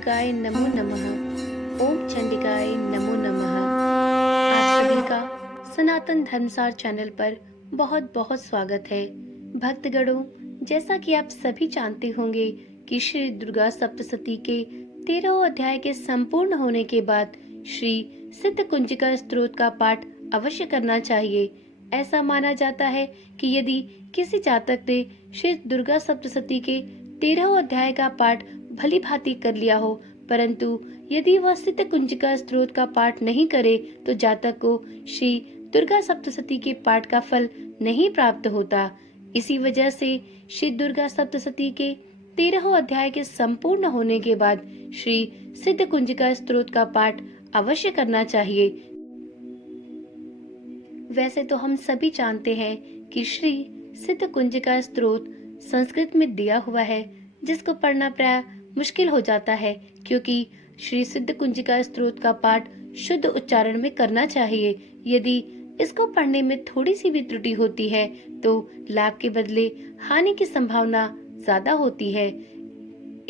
दुर्गाय नमो नमः। ओम चंडिकाय नमो नमः। आप सभी का सनातन धर्मसार चैनल पर बहुत बहुत स्वागत है। भक्तगणों, जैसा कि आप सभी जानते होंगे कि श्री दुर्गा सप्तशती के 13वें अध्याय के संपूर्ण होने के बाद श्री सिद्ध कुंजिका स्तोत्र का पाठ अवश्य करना चाहिए। ऐसा माना जाता है कि यदि किसी जातक ने श्री दुर्गा सप्तशती के 13वें अध्याय का पाठ भली भांति कर लिया हो, परंतु यदि वह सिद्ध कुंजिका स्तोत्र का पाठ नहीं करे तो जातक को श्री दुर्गा सप्तशती के पाठ का फल नहीं प्राप्त होता। इसी वजह से श्री दुर्गा सप्तशती के 13वें अध्याय के संपूर्ण होने के बाद श्री सिद्ध कुंजिका स्तोत्र का पाठ अवश्य करना चाहिए। वैसे तो हम सभी जानते हैं कि श्री सिद्ध कुंजिका स्तोत्र संस्कृत में दिया हुआ है, जिसको पढ़ना प्राय मुश्किल हो जाता है, क्योंकि श्री सिद्ध कुंजिका स्तोत्र का पाठ शुद्ध उच्चारण में करना चाहिए। यदि इसको पढ़ने में थोड़ी सी भी त्रुटि होती है तो लाभ के बदले हानि की संभावना ज्यादा होती है।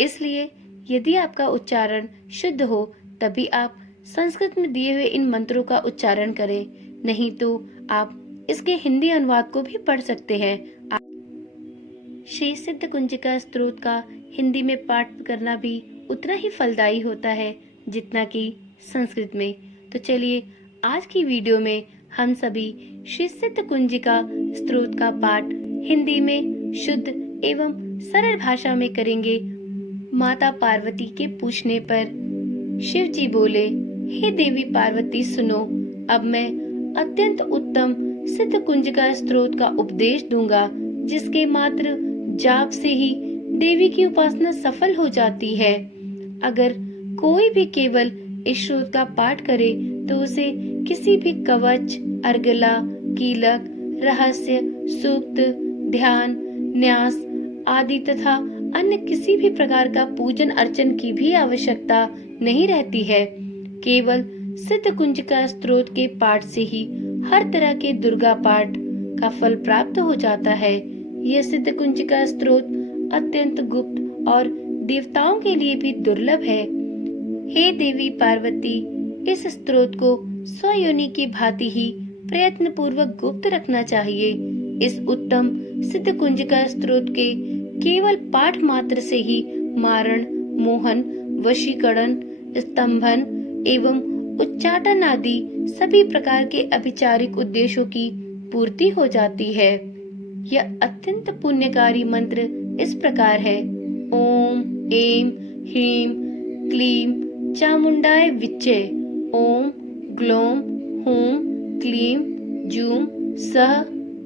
इसलिए यदि आपका उच्चारण शुद्ध हो तभी आप संस्कृत में दिए हुए इन मंत्रों का उच्चारण करें, नहीं तो आप इसके हिंदी अनुवाद को भी पढ़ सकते हैं। श्री सिद्ध कुंजिका स्तोत्र का हिंदी में पाठ करना भी उतना ही फलदायी होता है जितना कि संस्कृत में। तो चलिए आज की वीडियो में हम सभी श्री सिद्ध कुंजिका स्तोत्र का पाठ हिंदी में शुद्ध एवं सरल भाषा में करेंगे। माता पार्वती के पूछने पर शिव जी बोले, हे देवी पार्वती सुनो, अब मैं अत्यंत उत्तम सिद्ध कुंजिका स्तोत्र का उपदेश दूंगा, जिसके मात्र जाप से ही देवी की उपासना सफल हो जाती है। अगर कोई भी केवल इस स्तोत्र का पाठ करे तो उसे किसी भी कवच, अर्गला, कीलक, रहस्य, सूक्त, ध्यान, न्यास आदि तथा अन्य किसी भी प्रकार का पूजन अर्चन की भी आवश्यकता नहीं रहती है। केवल सिद्ध कुंजिका स्तोत्र के पाठ से ही हर तरह के दुर्गा पाठ का फल प्राप्त हो जाता है। यह सिद्ध कुंजिका स्तोत्र अत्यंत गुप्त और देवताओं के लिए भी दुर्लभ है। हे देवी पार्वती, इस स्तोत्र को स्वयोनि की भांति ही प्रयत्न पूर्वक गुप्त रखना चाहिए। इस उत्तम सिद्ध कुंजिका स्तोत्र के केवल पाठ मात्र से ही मारण, मोहन, वशीकरण, स्तंभन एवं उच्चाटन आदि सभी प्रकार के अभिचारिक उद्देश्यों की पूर्ति हो जाती है। यह अत्यंत पुण्यकारी मंत्र इस प्रकार है। ओम ऐं ह्रीं क्लीं चामुंडाय विच्चे। ओम ग्लौं हूं क्लीं जूं सः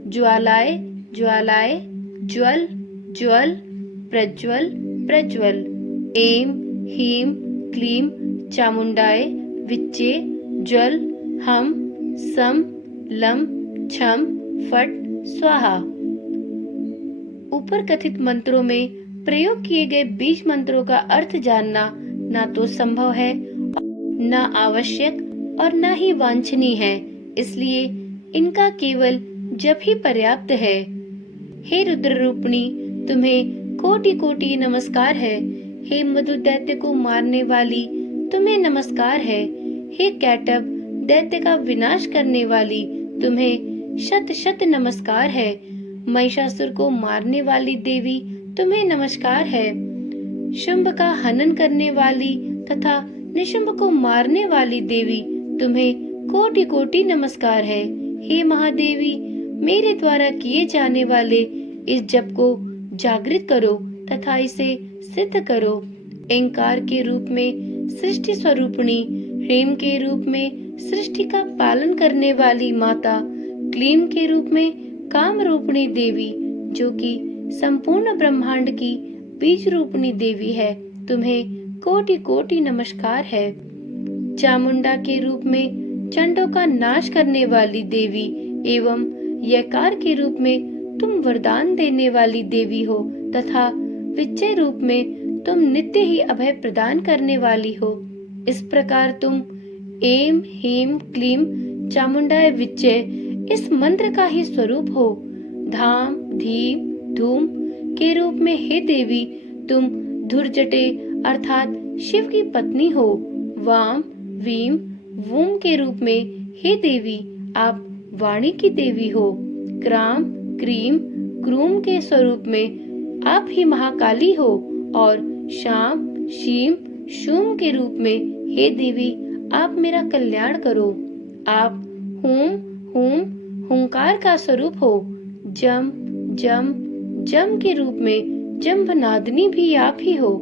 ज्वालाय ज्वालाय ज्वल ज्वल प्रज्वल प्रज्वल। ऐं ह्रीं क्लीं चामुंडाय विच्चे ज्वल हम सम लं छम फट स्वाहा। ऊपर कथित मंत्रों में प्रयोग किए गए बीज मंत्रों का अर्थ जानना ना तो संभव है, न आवश्यक और न ही वांछनीय है, इसलिए इनका केवल जप ही पर्याप्त है। हे रुद्र रूपिणी, तुम्हें कोटि कोटि नमस्कार है। हे मधु दैत्य को मारने वाली, तुम्हें नमस्कार है। हे कैटभ, दैत्य का विनाश करने वाली, तुम्हें शत शत नमस्कार है। महिषासुर को मारने वाली देवी, तुम्हें नमस्कार है। शुंभ का हनन करने वाली तथा निशुंभ को मारने वाली देवी, तुम्हें कोटि कोटि नमस्कार है। हे महादेवी, मेरे द्वारा किए जाने वाले इस जप को जागृत करो तथा इसे सिद्ध करो। ओंकार के रूप में सृष्टि स्वरूपिणी, ह्रीं के रूप में सृष्टि का पालन करने वाली माता, क्लीं के रूप में काम रूपिणी देवी, जो कि संपूर्ण ब्रह्मांड की बीज रूपिणी देवी है, तुम्हें कोटि कोटि नमस्कार है। चामुंडा के रूप में चंडों का नाश करने वाली देवी एवं यकार के रूप में तुम वरदान देने वाली देवी हो तथा विच्चय रूप में तुम नित्य ही अभय प्रदान करने वाली हो। इस प्रकार तुम ऐं ह्रीं क्लीं चामुंडाय विच्चय इस मंत्र का ही स्वरूप हो। धाम धीम धूम के रूप में हे देवी, तुम धुरजटे अर्थात शिव की पत्नी हो। वाम वीम वूम के रूप में हे देवी आप वाणी की देवी हो। क्राम क्रीम क्रूम के स्वरूप में आप ही महाकाली हो। और शाम शीम शूम के रूप में हे देवी आप मेरा कल्याण करो। आप हूम हूम हुंकार का स्वरूप हो। जम जम जम के रूप में जम्भनादिनी भी आप ही हो।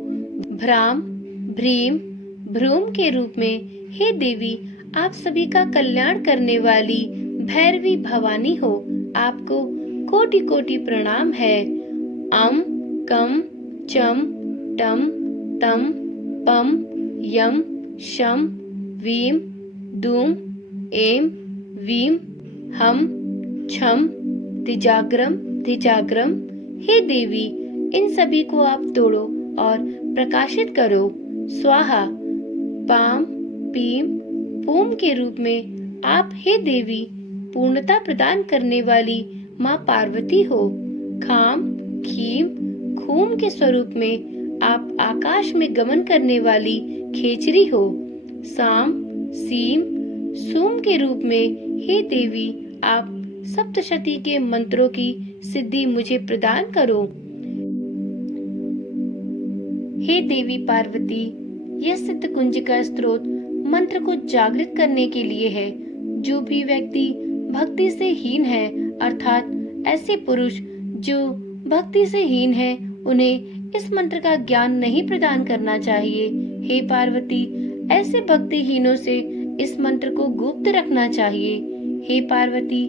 भ्राम भ्रीम भ्रूम के रूप में हे देवी आप सभी का कल्याण करने वाली भैरवी भवानी हो। आपको कोटि कोटि प्रणाम है। अम कम चम टम तम पम यम शम वीम दूम एम वीम हम छम तिजाग्रम तिजाग्रम हे देवी इन सभी को आप तोड़ो और प्रकाशित करो। स्वाहा पाम पीम पूम के रूप में आप हे देवी पूर्णता प्रदान करने वाली माँ पार्वती हो। खाम खीम खूम के स्वरूप में आप आकाश में गमन करने वाली खेचरी हो। साम सीम सूम के रूप में हे देवी आप सप्तशती के मंत्रों की सिद्धि मुझे प्रदान करो। हे देवी पार्वती यह सिद्ध कुंज का स्त्रोत मंत्र को जागृत करने के लिए है। जो भी व्यक्ति भक्ति से हीन है अर्थात ऐसे पुरुष जो भक्ति से हीन है उन्हें इस मंत्र का ज्ञान नहीं प्रदान करना चाहिए। हे पार्वती ऐसे भक्तिहीनों से इस मंत्र को गुप्त रखना चाहिए। हे पार्वती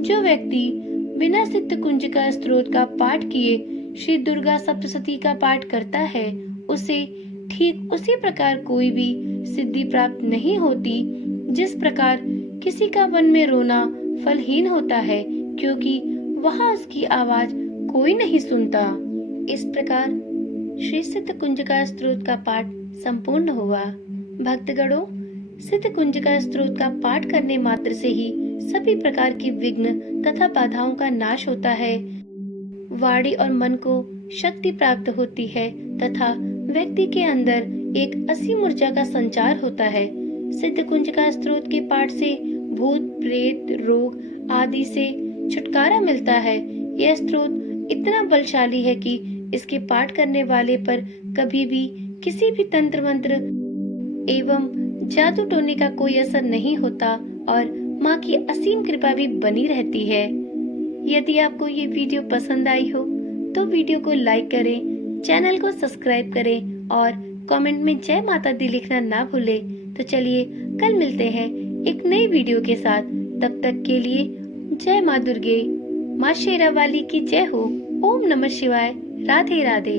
जो व्यक्ति बिना सिद्ध कुंज का स्त्रोत का पाठ किए श्री दुर्गा सप्तशती का पाठ करता है उसे ठीक उसी प्रकार कोई भी सिद्धि प्राप्त नहीं होती जिस प्रकार किसी का वन में रोना फलहीन होता है क्योंकि वहाँ उसकी आवाज कोई नहीं सुनता। इस प्रकार श्री सिद्ध कुंज का स्त्रोत का पाठ संपूर्ण हुआ। भक्तगणों सिद्ध कुंज का स्त्रोत का पाठ करने मात्र से ही सभी प्रकार की विघ्न तथा बाधाओं का नाश होता है। वाणी और मन को शक्ति प्राप्त होती है तथा व्यक्ति के अंदर एक असीम ऊर्जा का संचार होता है। सिद्ध कुंज का स्त्रोत के पाठ से भूत प्रेत रोग आदि से छुटकारा मिलता है। यह स्त्रोत इतना बलशाली है कि इसके पाठ करने वाले पर कभी भी किसी भी तंत्र मंत्र एवं जादू टोने का कोई असर नहीं होता और माँ की असीम कृपा भी बनी रहती है। यदि आपको ये वीडियो पसंद आई हो तो वीडियो को लाइक करें, चैनल को सब्सक्राइब करें और कमेंट में जय माता दी लिखना ना भूलें। तो चलिए कल मिलते हैं एक नई वीडियो के साथ। तब तक के लिए जय माँ दुर्गे, माँ शेरा वाली की जय हो। ओम नमः शिवाय। राधे राधे।